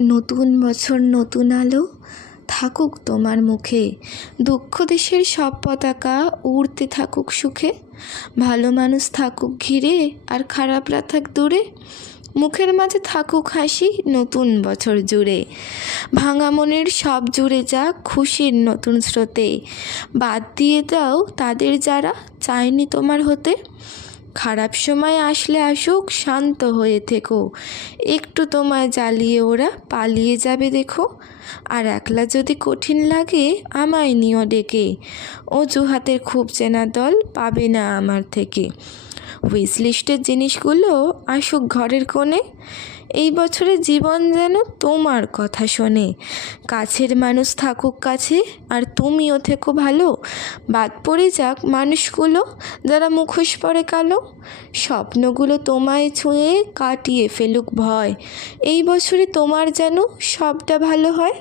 নতুন বছর নতুন আলো থাকুক তোমার মুখে, দুঃখ দেশের সব পতাকা উড়তে থাকুক সুখে, ভালো মানুষ থাকুক ঘিরে আর খারাপরা থাক দূরে, মুখের মাঝে থাকুক হাসি নতুন বছর জুড়ে, ভাঙা মনের সব জুড়ে যাক খুশির নতুন স্রোতে, বাদ দিয়ে দাও তাদের যারা চায়নি তোমার হতে, খারাপ সময় আসলে আসুক শান্ত হয়ে থেকো, একটু তোমায় জ্বালিয়ে ওরা পালিয়ে যাবে দেখো, আর একলা যদি কঠিন লাগে আমায় নিও ডেকে, অজুহাতের খুব চেনা দল পাবে না আমার থেকে, উইশ লিস্টের জিনিসগুলো আসুক ঘরের কোণে, এই বছরে জীবন যেন তোমার কথা শোনে, কাছের মানুষ থাকুক কাছে আর তুমিও থেকো ভালো, বাদ পড়ে যাক মানুষগুলো যারা মুখোশ পরে কালো, স্বপ্নগুলো তোমায় ছুঁয়ে কাটিয়ে ফেলুক ভয়, এই বছরে তোমার যেন সবটা ভালো হয়।